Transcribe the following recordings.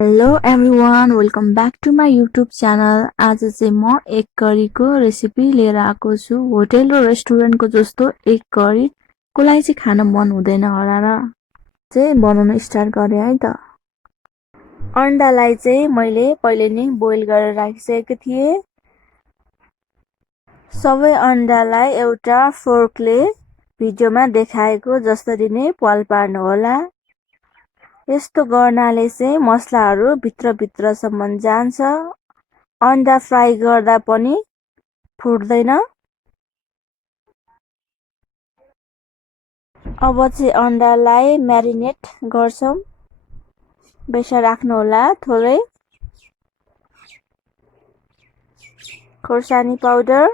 Hello everyone welcome back to my YouTube channel. आज चाहिँ म एग करीको रेसिपी लिएर आएको छु। होटेल र रेस्टुरेन्टको जस्तो एग करी कसलाई चाहिँ खान मन हुँदैन होला र चाहिँ बनाउन स्टार्ट गरेँ है त। अन्डालाई चाहिँ मैले पहिले नै बोइल गरेर राखिसकेको थिएँ। सबै अन्डालाई एउटा फोर्कले भिडियोमा देखाएको जसरी नै पाल पार्नु होला। यस्तो गर्नाले चाहिँ मसलाहरू भित्रसम्म जान्छ। अन्डा फ्राई गर्दा पनि फुट्दैन। अब चाहिँ अन्डालाई म्यारिनेट गर्छौं। बेसा राख्नु होला थोरै खोर्सानी पाउडर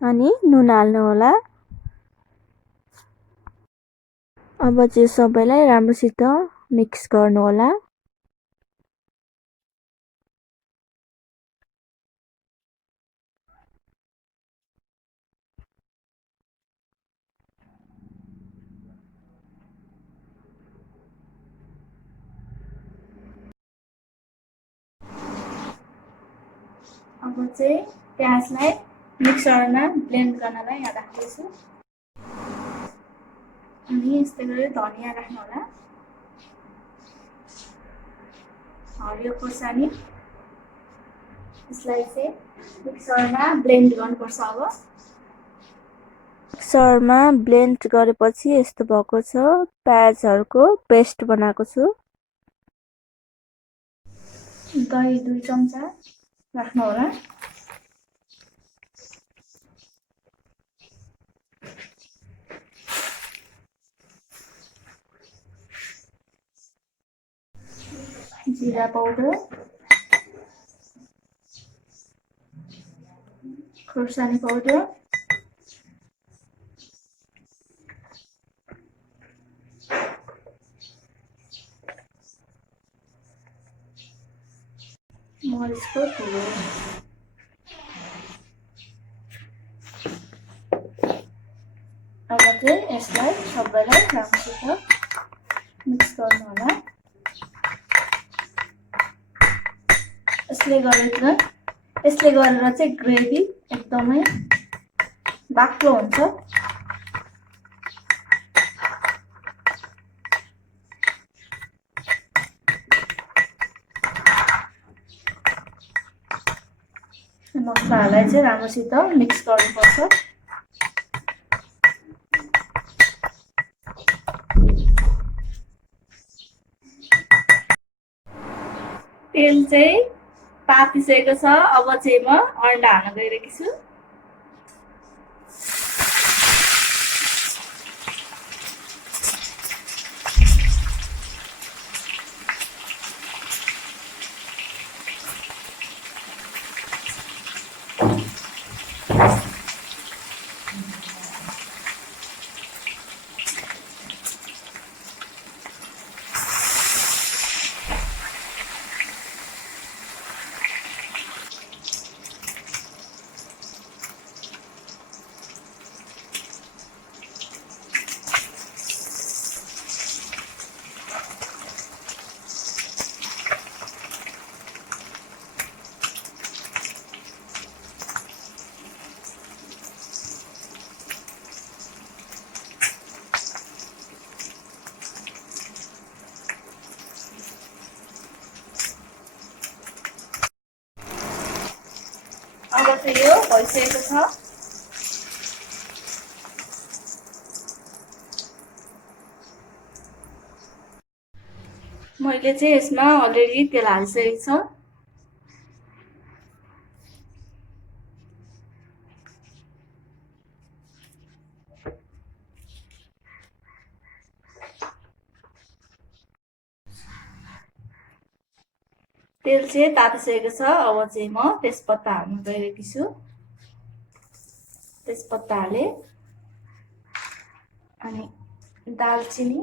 अनि नुन हाल्नु होला। अब चाहिँ सबैलाई राम्रोसित मिक्स गर्नु होला। अब चाहिँ प्याजलाई मिक्सरमा ब्लेन्ड गर्नलाई यहाँ राख्दैछु। अनि यस्तै गरी धनिया राख्नु होला, हरियो खोर्सानी। यसलाई चाहिँ मिक्सरमा ब्लेन्ड गर्नुपर्छ। अब मिक्सरमा ब्लेन्ड गरेपछि यस्तो भएको छ। प्याजहरूको पेस्ट बनाएको छु। दही 2 चम्चा राख्नु होला। जिरा पाउडर, खोर्सानी पाउडर, मरिचको धुलो। अब चाहिँ यसलाई सबैलाई राम्रोसित मिक्स गर्नु होला। यसले गरेर चाहिँ ग्रेभी एकदमै बाक्लो हुन्छ। मसलाहरूलाई चाहिँ राम्रोसित मिक्स गर्नुपर्छ। तेल चाहिँ तातिसकेको छ। अब चाहिँ म अन्डा हाल्न गइरहेकी छु। अब चाहिँ यो भइसकेको छ। मैले चाहिँ यसमा अलरेडी तेल हालिसकेको छु। तेल चाहिँ तातिसकेको छ। अब चाहिँ म तेजपत्ता हाल्न गइरहेकी छु। तेजपत्ता हाले अनि दालचिनी,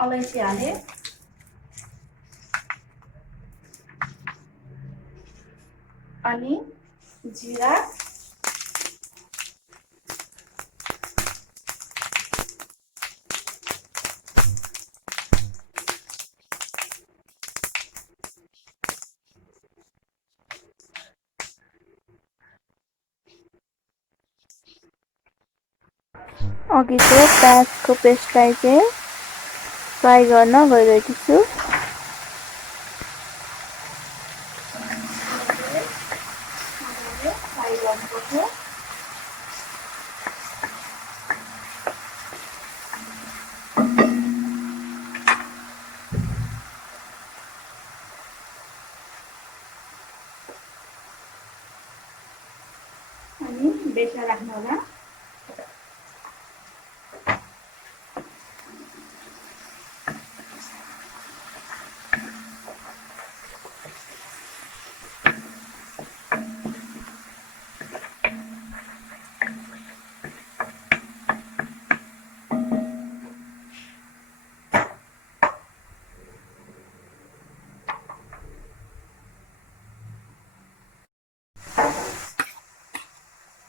अलैँची हाले, अनि जिरा, अघिको प्याजको पेस्टलाई चाहिँ फ्राई गर्न गइरहेको छु। फ्राई गर्नुपर्छ। अनि बेसमा राख्नु होला।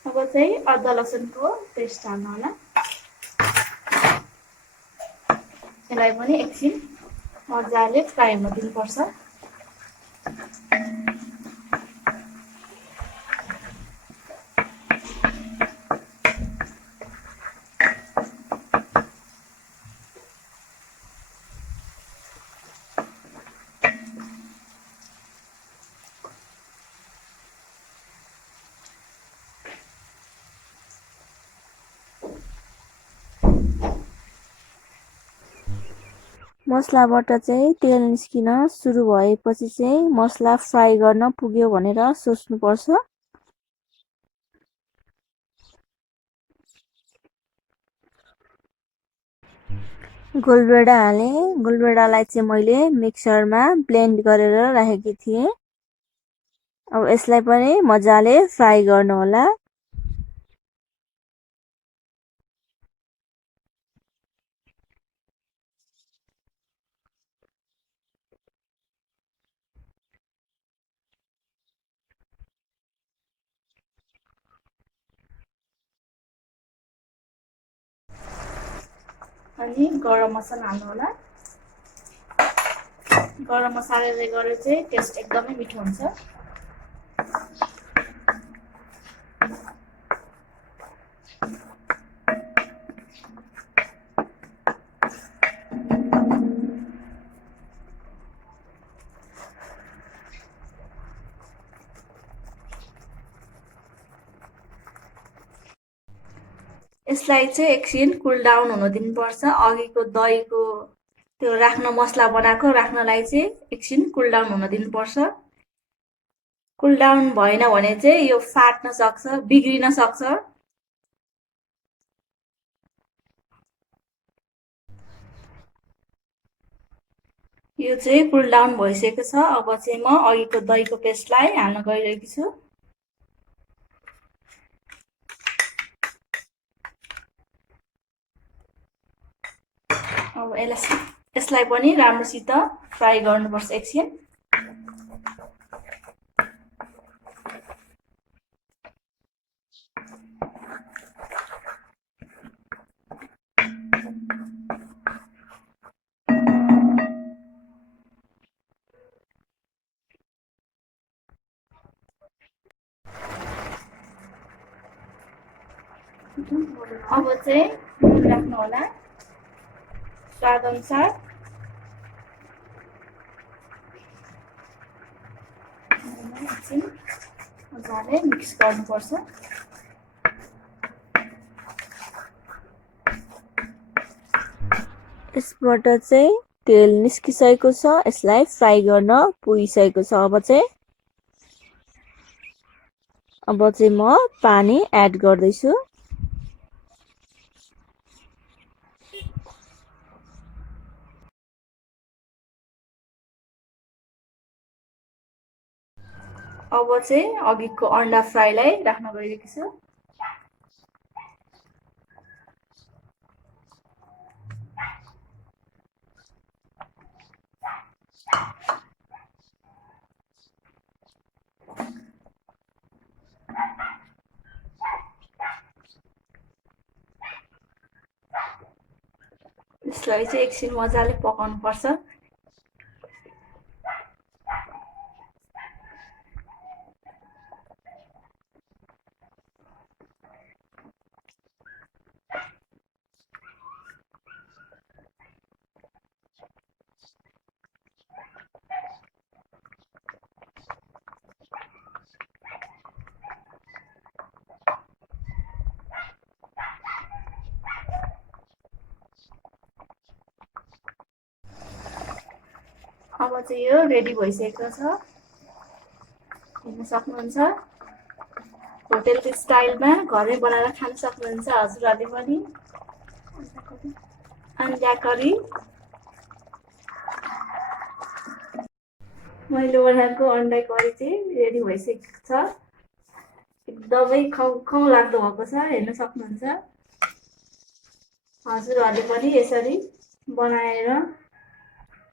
अब चाहिँ अदुवा लसुनको पेस्ट हाल्नु होला। यसलाई पनि एकछिन मजाले फ्राई हुन दिनुपर्छ। मसलाबाट चाहिँ तेल निस्किन सुरु भएपछि चाहिँ मसला फ्राई गर्न पुग्यो भनेर सोच्नुपर्छ। गोलभेडा हाले। गोलभेडालाई चाहिँ मैले मिक्सरमा ब्लेन्ड गरेर राखेकी थिएँ। अब यसलाई पनि मजाले फ्राई गर्नु होला। अनि गरम मसला हाल्नु होला। गरम मसलाले गर्दा चाहिँ टेस्ट एकदमै मिठो हुन्छ। यसलाई चाहिँ एकछिन कुल डाउन हुन दिनुपर्छ। अघिको दहीको त्यो राख्न मसला बनाएको राख्नलाई चाहिँ एकछिन कुल डाउन हुन दिनुपर्छ। कुल डाउन भएन भने चाहिँ यो फाट्न सक्छ, बिग्रिन सक्छ। यो चाहिँ कुल डाउन भइसकेको छ। अब चाहिँ म अघिको दहीको पेस्टलाई हाल्न गइरहेको छु। अब यसलाई पनि राम्रोसित फ्राई गर्नुपर्छ एकछिन। अब चाहिँ नुन राख्नु होला स्वाद अनुसार। एकछिन मजाले मिक्स गर्नुपर्छ। यसबाट चाहिँ तेल निस्किसकेको छ। यसलाई फ्राई गर्न पुगिसकेको छ। अब चाहिँ म पानी एड गर्दैछु। अब चाहिँ अघिको अन्डा फ्राईलाई राख्न गइरहेको छु। यसलाई चाहिँ एकछिन मजाले पकाउनु पर्छ। अब चाहिँ यो रेडी भइसकेको छ, हेर्न सक्नुहुन्छ। होटेलको स्टाइलमा घरमै बनाएर खान सक्नुहुन्छ हजुरहरूले पनि। अन्डा करी मैले बनाएको अन्डा करी चाहिँ रेडी भइसकेको छ, एकदमै खौ लाग्दो भएको छ, हेर्न सक्नुहुन्छ। हजुरहरूले पनि यसरी बनाएर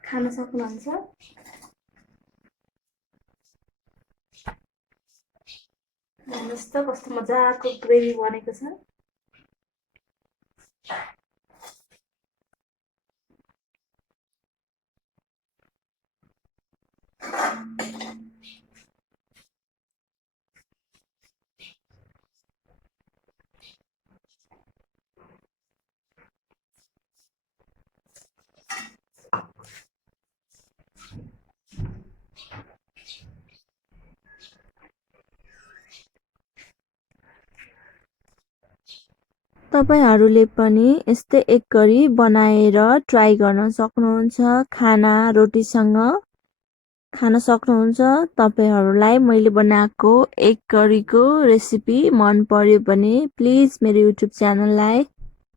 खान सक्नुहुन्छ। हेर्नुहोस् त कस्तो मजाको ग्रेभी बनेको छ। तपाईहरूले पनि यस्तै एक करी बनाएर ट्राई गर्न सक्नुहुन्छ, खाना रोटीसँग खान सक्नुहुन्छ। तपाईहरूलाई मैले बनाएको एक करीको रेसिपी मन पर्यो भने प्लिज मेरो युट्युब च्यानललाई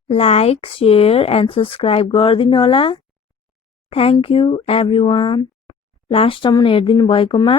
लाइक, शेयर एन्ड सब्सक्राइब गरिदिनु होला। थ्याङ्क यू एभ्रिवान, लास्टसम्म हेरिदिनु भएकोमा।